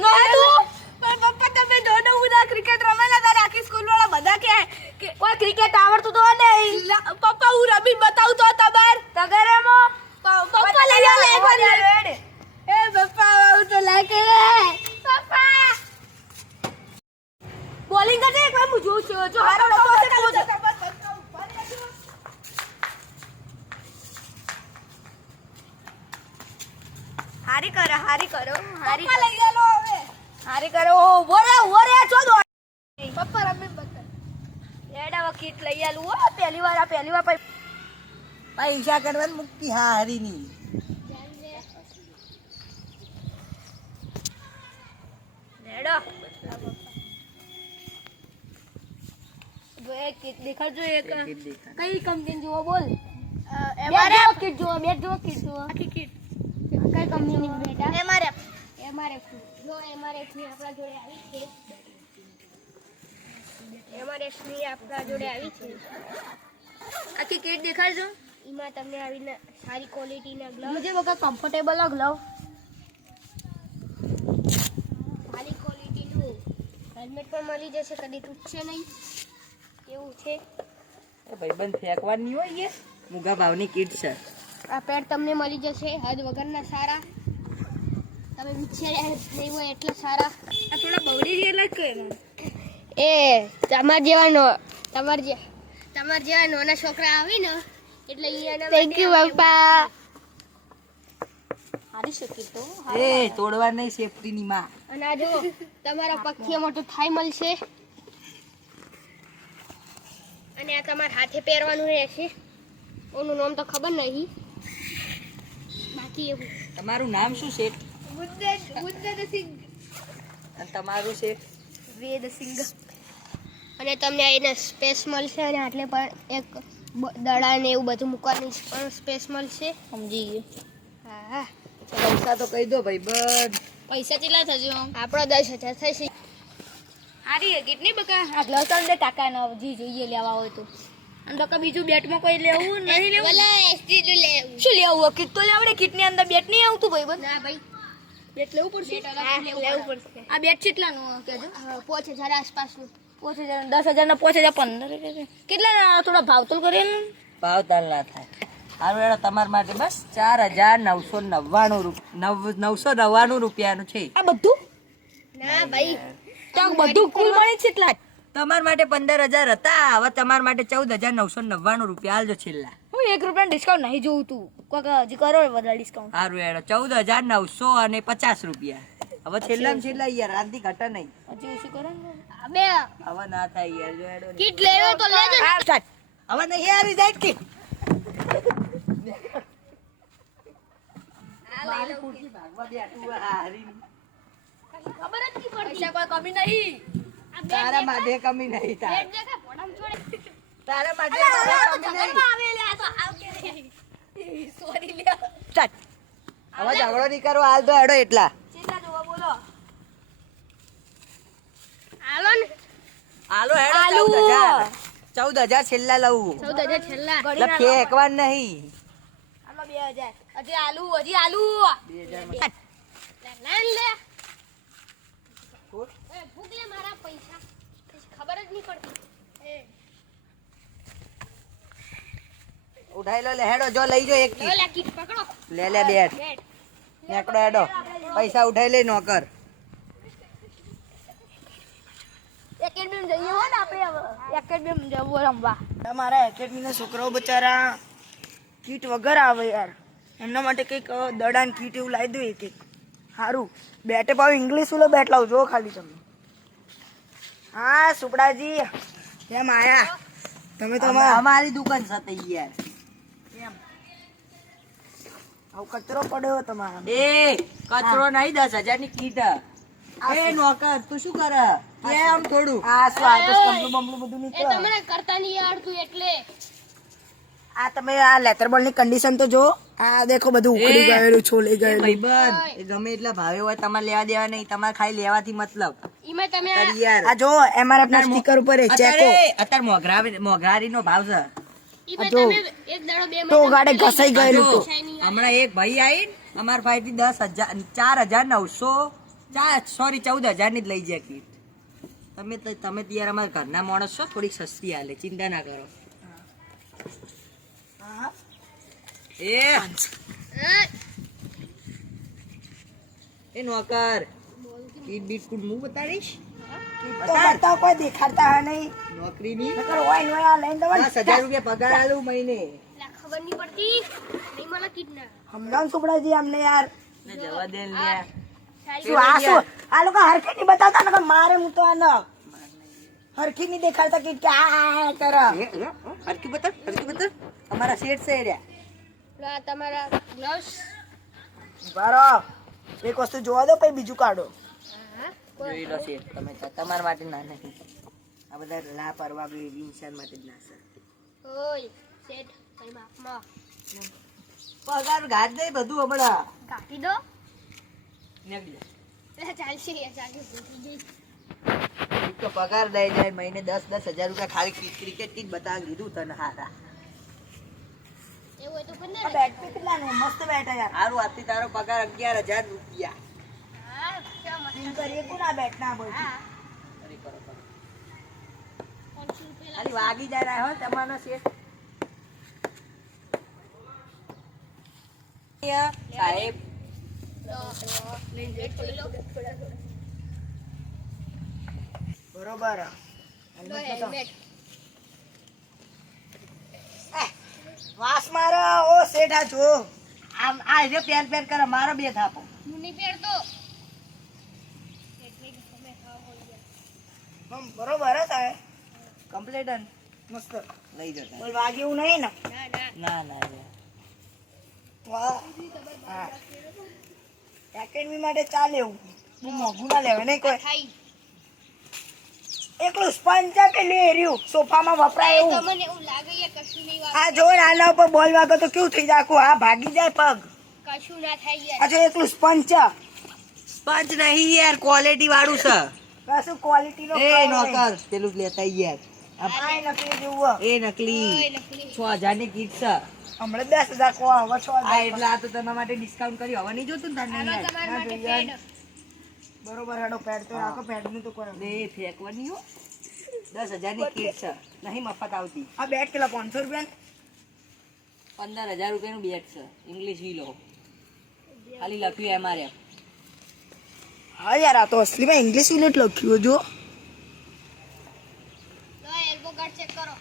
નો હતું પણ પપ્પા તમે દોનો ઉદા ક્રિકેટ રમેલા હતા આખી સ્કૂલ વાળા બધા કે કોઈ ક્રિકેટ આવડતું તો નહીં પપ્પા હું રમી બતાવું તો તબર તગરેમો પપ્પા લઈ લે રેડ એ પપ્પા હું તો લાગે પપ્પા બોલિંગ કરજે એક વાર હું જોઉં છું જો હારો લોકો છે કૂદ હારી કરો પપ્પા લઈ ગયેલો હવે હારી કરો ઓરે છો દો પપ્પા રમે બતા એડા વકીટ લઈ આલું હો પહેલી વાર પૈસા કરવાનું મુક્તિ હારીની એડા એક કિટ દેખાડજો એક કઈ કંપની જોવો બોલ એમઆરએફ કિટ જોવો આખી કિટ કઈ કંપનીની બેટા એમઆરએફ જો એમઆરએફ ની આપણા જોડે આવી છે એમઆરએફ ની આપણા જોડે આવી છે આખી કિટ દેખાડજો એમાં તમને આવીને સારી ક્વોલિટીના ગ્લવ મુજે બકા કમ્ફર્ટેબલ ગ્લવ સારી ક્વોલિટીનું હેલ્મેટ પણ મળી જશે કદી તૂટશે નહીં એવું છે ભાઈબંધ ફેંકવાની હોય એ મુગા ભાવની કીટ છે આ પેડ તમને મળી જશે હદ વગરના સારા તમે વિચાર્યા નહીં હોય એટલા સારા આ થોડા બવડી જેલા જ કહે એ તમાર જેવા નાના છોકરા આવી ને એટલે થેન્ક યુ પપ્પા હારી શકી તો એ તોડવા નહીં સેફટી ની માં અને આ જો તમારા પક્ષી મોટું થાઈ મળશે અને આ તમારા હાથે પહેરવાનું રહેશે ઓનું નામ તો ખબર નહીં બાકી એવું તમારું નામ શું છે બુદ્ધસિંહ અને તમારું છે વેદસિંહ અને તમને એને સ્પેસ મળશે અને આટલે પણ એક દડા ને એવું બધું મૂકવાની પણ સ્પેસ મળશે સમજી ગયો હા પૈસા તો કહી દો ભાઈબંધ પૈસા કેટલા થશે આપણો 10,000 થશે હારી કેટલી બકા આ ગ્લાસ દે કાકાનો જી જોઈએ લેવા હોય તો અને બકા બીજું બેટમાં કોઈ લેવું નહીં લેવું ભલા એસટી લેવું શું લેવું કિટ તો લેવડે કિટ ની અંદર બેટ નહીં આવતું ભાઈ ના ભાઈ બેટ લેવું પડશે લેવું પડશે આ બેટ કેટલાનું કહેજો 5,000 આસપાસનું 5,000 10,000 ના 5,015 કેટલા થોડા ભાવતોલ કરે ને ભાવ તાલ ના થાય હારું એડો તમારા માટે બસ 4,999 રૂપિયાનું છે આ બધું ના ભાઈ તો બધું કુલ મળી કેટલા તમારા માટે 15,000 હતા હવે તમારા માટે 14,999 રૂપિયા આલજો છેલ્લા હું 1 રૂપિયા ડિસ્કાઉન્ટ નહીં જોઉં તું કોક હજી કરો વધારે ડિસ્કાઉન્ટ હારું એડો 14,950 રૂપિયા હવે છેલ્લા યાર રાંધી ઘટા નહીં હજી ઓછી કરો ને બે હવે ના થાય યાર જો એડો કિટ લેવો તો લેજો હવે નહીં હારી જાય કે મારી ખુરશી ભાગવા બેઠું હારી ખબર જ નહીં પડતી પૈસા કોઈ કમી નહીં તારા માટે કમી નહીં બેટ દેખા પોડમ છોડે તારા માટે કમી નહીં આવે લે આ તો આવ કે સોરી લે ચાલ હવે ઝઘડો નહીં કરો હાલ તો એડો એટલા ચેલા જોવા બોલો હાલો ને હાલો હેડો 14,000 છેલ્લા લઉં 14,000 છેલ્લા ફેંકવા નહીં હાલો 2,000 હજી આલુ 2,000 લાન લે એ ભૂખ લે મારા પૈસા ખબર જ નહીં પડતી એ ઉઠાઈ લો લે હેડો જો લઈ જો એક લે કિટ પકડો લે બેટ નેકડો હેડો પૈસા ઉઠાઈ લે નોકર એકેડમી જઈએ હો ને આપણે એકેડમી જવું રમવા તમારા એકેડમીના છોકરાઓ બચારા કીટ વગર આવે યાર એમના માટે કંઈક દડાન કીટ એવું લાવી દો એક સારું બેટે પાવ ઇંગ્લિશ વાળો બેટ લાવજો ખાલી તમે હા સુપડાજી કેમ આયા તમે તો અમારી દુકાન સાથે યાર કેમ આવ કચરો પડ્યો તમારા એ કચરો નહીં 10,000 ની કીટ એ નોકર તું શું કરે આમ થોડું આ શું આ તો કમ્પ્લું બમ્પ્લું બધું એ નીકળે તમને કરતા નહીં આવડતું એટલે આ તમે આ લેટર બોલ ની કન્ડિશન તો જો આ દેખો બધું ઉકળી ગયેલું છોલી ગયેલું ભાઈબંધ એ ગમે એટલા ભાવે હોય તમારે લેવા દેવા નહીં તમારે ખાલી લેવાથી મતલબ ઈમાં તમે આ જો એમઆરએફ ના સ્ટીકર ઉપર ચેકો અત્યારે મોઘરારી નો ભાવ છે ઈમાં તમે એક દાડો બે તો ગાડે ઘસાઈ ગયેલું તો મહિના હમણાં એક ભાઈ આવીને અમારા ભાઈ થી 4,999 સોરી 14,000 ની જ લઈ જાય કીટ. તમે તો યાર અમારા ઘરના માણસ છો, થોડીક સસ્તી હાલે, ચિંતા ના કરો. હા એ નોકર કીટ બીટ કુડ હું બતાડીશ તો બતાવ, કોઈ દેખાડતા હે નહીં. નોકરીની નકર ઓય નોય આ લઈને દવા 10,000 રૂપિયા પગાર આલું મહિને. ખબર નહીં પડતી નહીં મને કિડના સમજાવ સુપડાજી અમને યાર. ને જવા દે ને લ્યા. શું આ લોકો હરખી નહીં બતાવતા, નકર મારે હું તો આ ન હરખી નહીં દેખાડતા કે આ કર. હરકી બતા અમારા શેઠ છે રે. તમારા ગ્લવ્સ બરો એક વસ્તુ જોવા દો પછી બીજું કાઢો. જોઈ લો શેઠ તમે તમારા માટે ના નહીં, આ બધા લા પરવા ઇન્સાન માટે જ ના છે. ઓય સેટ કઈ બાપમાં પગાર ગાડ દે બધું હમણાં કાપી દો નીકળી જા. ચાલશે ભૂલી ગઈ એક તો પગાર દઈ જાય મહિને 10,000 રૂપિયા ખાલી ક્રિકેટ થી જ બતાવી દીધું તને. હારા એવું હોય તો પણ આ બેટ પે કેટલાનું મસ્ત બેટ હે યાર. હારું આજથી તારો પગાર 11,000 રૂપિયા. હા કેમ ટીમ કરીએ કોણ આ બેટ ના બોલ. અરે કરો. 500 રૂપિયા ખાલી વાગી જાય હો તમારો શેઠ. સાહેબ બરોબર. વાસ મારો ઓ શેઠા જો આમ આ જે પેન કરે મારો બે થાપો. બરોબર હે સાહેબ. કમ્પ્લીટ મસ્ત લઈ જતા. કોઈ વાગ્યું નહીં ને. ના ના વાહ હા એકેડમી માટે ચાલે એવું બહુ મોંઘું ના લેવાય નહીં કોઈ. એકલું સ્પંચ કે લે રહ્યું સોફામાં વપરાય એવું. તમને એવું લાગે યાર કશું નહીં આ જો આના ઉપર બોલ વાગો તો કેવું થઈ જાય આખું. આ ભાગી જાય પગ. કશું ના થાય યાર આ જો એકલું સ્પંચ પાંચ નહીં યાર, ક્વોલિટી વાળું છે. કશું ક્વોલિટી નો એ નોકર પેલું લેતા યાર. આ નકલી જેવું એ નકલી 6,000 ની કીટ છે. હમણાં 10,000 કો હવે 6,000 આ એટલે આ તો તમારા માટે ડિસ્કાઉન્ટ કર્યું. હવે નહીં જોતું ને તને યાર. તમારા માટે ના પેડ બરોબર હેડો પેડ તો રાખો પેડ નું તો કોઈ ને ફેંકવાની હો. 10,000 ની કીટ છે, નહીં મફત આવતી. આ બેટ કેટલા 500 રૂપિયા 15,000 રૂપિયાનું બેટ છે. ઇંગ્લિશ વીલો ખાલી લખ્યું એમઆરએફ. હા યાર આ તો અસલીમાં ઇંગ્લિશ યુનિટ લખ્યું જો. લો એલ્બો ગાર્ડ ચેક કરો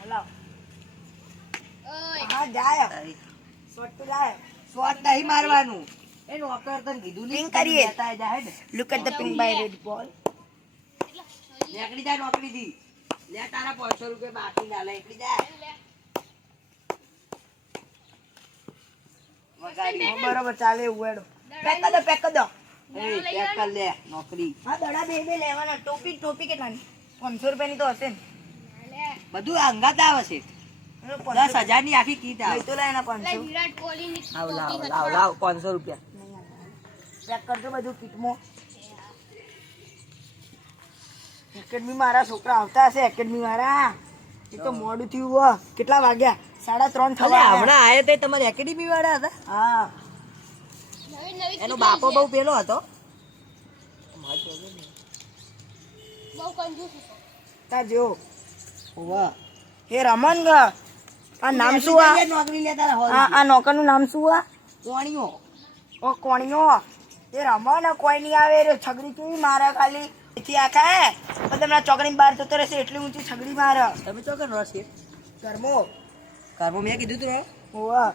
હલાવ ઓય હા જાય શોટ તો જાય. શોટ નહીં મારવાનું. એ નોકર તને કીધું નહીં Ping કરીએ. લેતા જાય ને. Look at the pink by red ball. નીકળી જાય નોકરીથી. લે તારા 500 રૂપિયા બાકી ના લે. નીકળી જાય. વગાડી. બરોબર ચાલે એવું હેડો. પેક કર દો પેક કર દો. એ પેક કર લે નોકરી. હા દડા બે લેવાના. ટોપી ટોપી કેટલાની 500 રૂપિયાની તો હશે ને. બધું અંગાત આવે છે. 10,000 ની આખી કીટ આવે. લઈ તો લાય એના 500 વિરાટ કોહલીની લાવ લાવ લાવ લાવ 500 રૂપિયા. પેક કરજો બધું કીટમાં. એકેડમી મારા છોકરા આવતા હશે. એકેડમી મારા એ તો મોડું થયું હો. કેટલા વાગ્યા 3:30 અલે થવા હમણાં આયો તે તમારી એકેડમી વાળા હતા. હા નવી નવી એનો બાપો બહુ પેલો હતો. બહુ કંજૂસ હતો તા જો વાહ. એ રમન ગ આ નામ શું આ નોકરી લે તારા હોલ. આ નોકરનું નામ શું આ કોણીઓ. ઓ કોણીઓ એ રમો ને કોઈ નહીં આવે રે. છગડી કેવી મારે ખાલી એથી આખા હે પણ તમને ચોકડી બહાર જતો રહેશે એટલી ઊંચી છગડી મારે. તમે ચોકન રોશે કરમો કરવો મેં કીધું તું ઓવા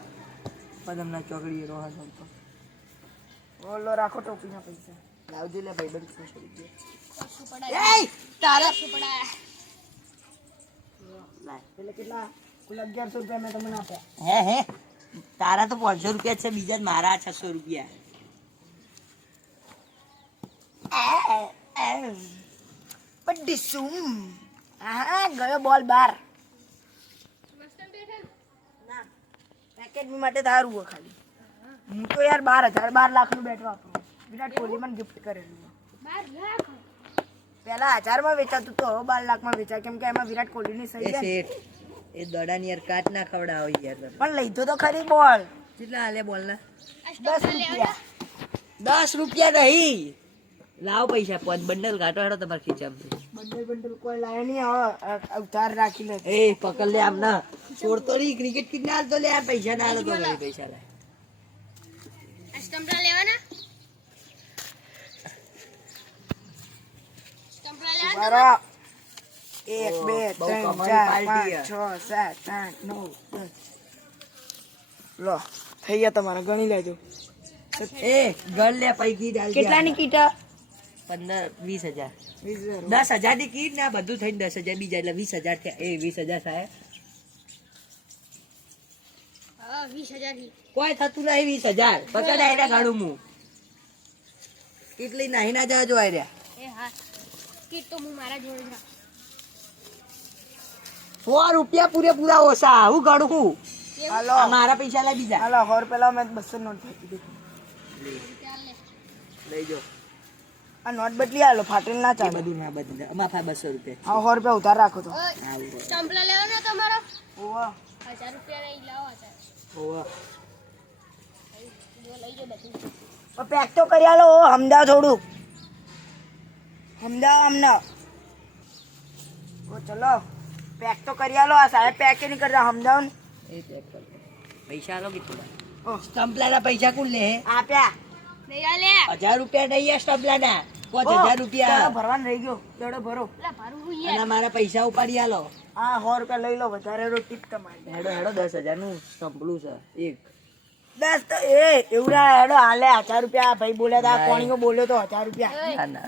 પદમના ચોકડી રોહા તો ઓલો રાખો ટોપીના પૈસા. લાવજો લે ભાઈબંધ ખુશ થઈ ગયો. કશું પડાય એય તારા કશું પડાય લાય. એટલે કેટલા કુલ 1100 રૂપિયા મેં તમને આપ્યા. હે તારા તો 500 રૂપિયા છે, બીજા જ મારા 600 રૂપિયા. બડી સુમ હા ગયો બોલ બાર. ના એકેડમી માટે ધારું હો ખાલી. હું તો યાર 12,000 લાખ નું બેટ વાપરું. વિરાટ કોહલી મને ગિફ્ટ કરેલું. 12 લાખ પેલા 1000 માં વેચાતું તો હવે 12 લાખ માં વેચાય કેમ કે એમાં વિરાટ કોહલીની સહી એ છે ને. શેઠ એ દડાની યાર કાટ ના ખવડાવો યાર તમે. પણ લઈધો તો ખરી બોલ કેટલા હાલે બોલના? 10 રૂપિયા રૂપિયા નહીં. લાવો પૈસા 5 બંડલ કાઢો હેડો તમારા ખીચામાં. બંડલ કોઈ લાવે નહીં. હવે ઉધાર રાખી લે. એ પકડ લે આમના છોડતો નહીં. ક્રિકેટ કિટ ના હાલતો લે આ પૈસા ના હાલતો વળી પૈસા લે. આ સ્ટમ્પલા લેવાના સ્ટમ્પલા લેવાના બરાબર. 1 2 બહુ 3 કમાણી 4 પાર્ટી 5 6 7 8 9 10. લો થઈ ગયા તમારા, ગણી લેજો. એ ગણ લે પૈકી ડાલ દે. કેટલાની કીટ? 15-20 હજાર. 20,000. 10,000 ની કીટ ને આ બધું થઈને 10,000 બીજા એટલે 20,000 થયા. એ 20,000 થાય. હા 20,000 ની કોઈ થતું નહીં 20,000. પકડ આયરા ગાડું હું કેટલી નાહી ના જવા જો આયરા. એ હા કીટ તો હું મારા જોડે જ રાખું. 100 રૂપિયા પૂરેપૂરા ઓછા. હું ગાડું હું હાલો આ મારા પૈસા લે બીજા. હાલો 100 પેલા મેં 200 નોટ ફેંકી દીધી. લઈ જો આ નોટ બદલી હાલો, ફાટેલ ના આ ચાલે. બધું ના બદલે અમાર પાસે 200 રૂપિયા. હા 100 રૂપિયા ઉધાર રાખો તો. સ્ટમ્પલા લેવાના તમારો ઓવા 1000 રૂપિયા લઈ લાવો 1000 ઓવા જો લઈ જો બધું પેક તો કરી હાલો. સમજાવ થોડું, સમજાવ અમને. ઓ ચલો પેક તો કરી હાલો. આ સાહેબ પેક નહીં કરતા, સમજાવ ને. એ ચેક કર પૈસા આલો કેટલા. ઓ સ્ટમ્પલાના પૈસા કોણ લે? આપ્યા. નહીં આલે 1000 રૂપિયા નહીં સ્ટમ્પલાના. 5000 રૂપિયા દડો ભરવાનું રહી ગયો. દડો ભરો. પેલા ભારું હું અને મારા પૈસા ઉપાડી આલો. હા 100 રૂપિયા લઈ લો, વધારે રો ટીપ તમારી. હેડો હેડો 10,000 નું સ્ટમ્પલું છે એક. 10 તો એ એવડા હેડો હાલે. 1000 રૂપિયા ભાઈ બોલ્યા તા, કોણીઓ બોલ્યો તો 1000 રૂપિયા. ના, ના,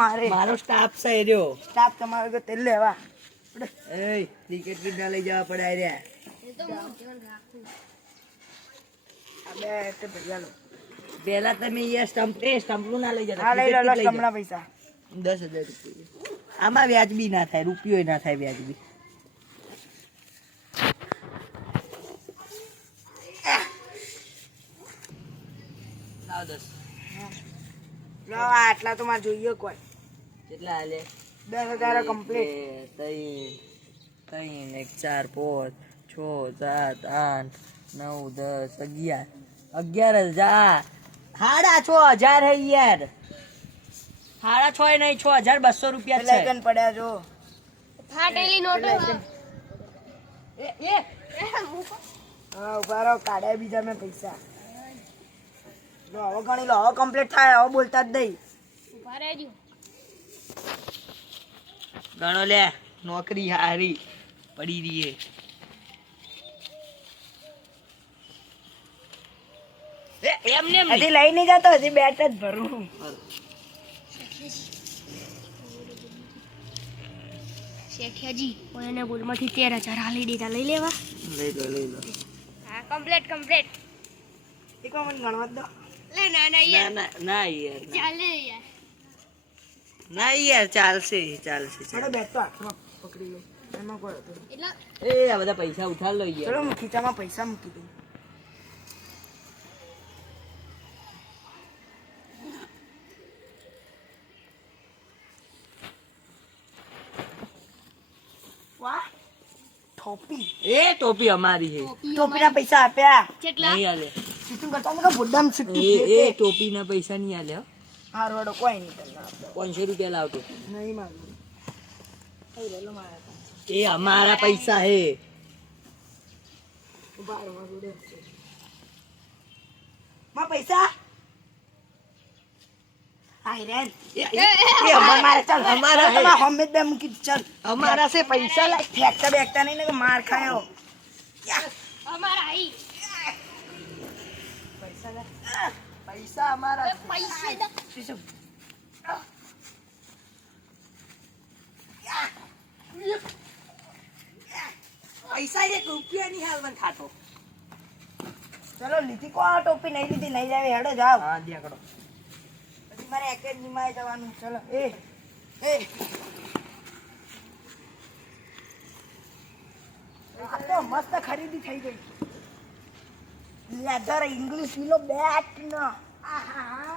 મારે મારો સ્ટાફ છે એ રહ્યો. સ્ટાફ તમારે તો તેલ લેવા. એ ક્રિકેટ કિટ ના લઈ જવા પડે આ રહ્યા. એ તો હું ધ્યાન રાખું આ બે તે ભરી હાલો. પેલા તમે એ સ્ટમ્પલું ના લઈ જતા. હા લઈ લો, cricket kit લઈ કમલા પૈસા. જાઓ. 10,000 રૂપિયા આમાં વ્યાજબી ના થાય. રૂપિયો ના થાય વ્યાજબી. લાવ 10. લો આટલા તો મારે જોઈએ કોઈ. કેટલા હાલે? 10,000 કમ્પ્લીટ. 3 1 4 5 6 7 8 9 10 11,000. 6,500 હે યાર. 6,500 નહીં 6,200 રૂપિયા છે. લેકન પડ્યા જો. ફાટેલી નોટો હા ઉભા રહો, કાઢ્યા બીજા મેં પૈસા. લો હવે ગણી લો, હવે કમ્પ્લીટ થાય. હવે બોલતા જ નહીં. ઉભા રહેજો ગણો લે. નોકરી હારી પડી રહી. એમને હજી લઈ નહીં જતો, હજી બેટ જ ભરું. શેઠિયાજી કોઈને બોલમાંથી 13,000 હાલી દીધા લઈ લેવા લઈ લો. હા કમ્પ્લીટ કમ્પ્લીટ એક વાર મને ગણવા જ દો. લે ના ના યાર ના યાર ચાલે યાર ના યાર ચાલશે. ચલો બેટ તો હાથમાં પકડી લો. એમાં કોઈ હતું નહીં. એટલે એ આ બધા પૈસા ઉઠાડ લો યાર. ચલો હું ખીચામાં પૈસા મૂકી દઉં. વાહ ટોપી. એ ટોપી અમારી છે. ટોપીના પૈસા આપ્યા. કેટલા નહીં હાલે. શૂટિંગ કરતા ને બુડ્ડામ છૂટી એ ટોપીના પૈસા નહીં હાલે હો. હારું હેડો, કોઈ નહીં તમને આપો. 500 રૂપિયા લાવતો. નહીં માંગુ. કઈ લે લો મારા પાસે. એ અમારા પૈસા હે. ઉભા રહો, મારું ઉડે છે. માં પૈસા આઈ રેન. એ અમારા ચાલ અમારા હે. તમારા હમે બે મૂકી દે, ચાલ. અમારા છે પૈસા લાય. ફેંકતા બેકતા નહીં ને કે માર ખાયો. અમારા આઈ પૈસા લે. પૈસા અમારા છે. પૈસે દો પૈસા. પૈસા 1 રૂપિયા ની હાલવાન ખાતો. ચલો લીધી કોણ ટોપી નહીં લીધી, નહીં જાવે હેડો જાવ. હા દિયા કરો. પછી મારે એકેડમીમાં જવાનું. ચલો એ આ તો મસ્ત ખરીદી થઈ ગઈ. લેધર ઇંગ્લિશ નો બેટ નો. આહા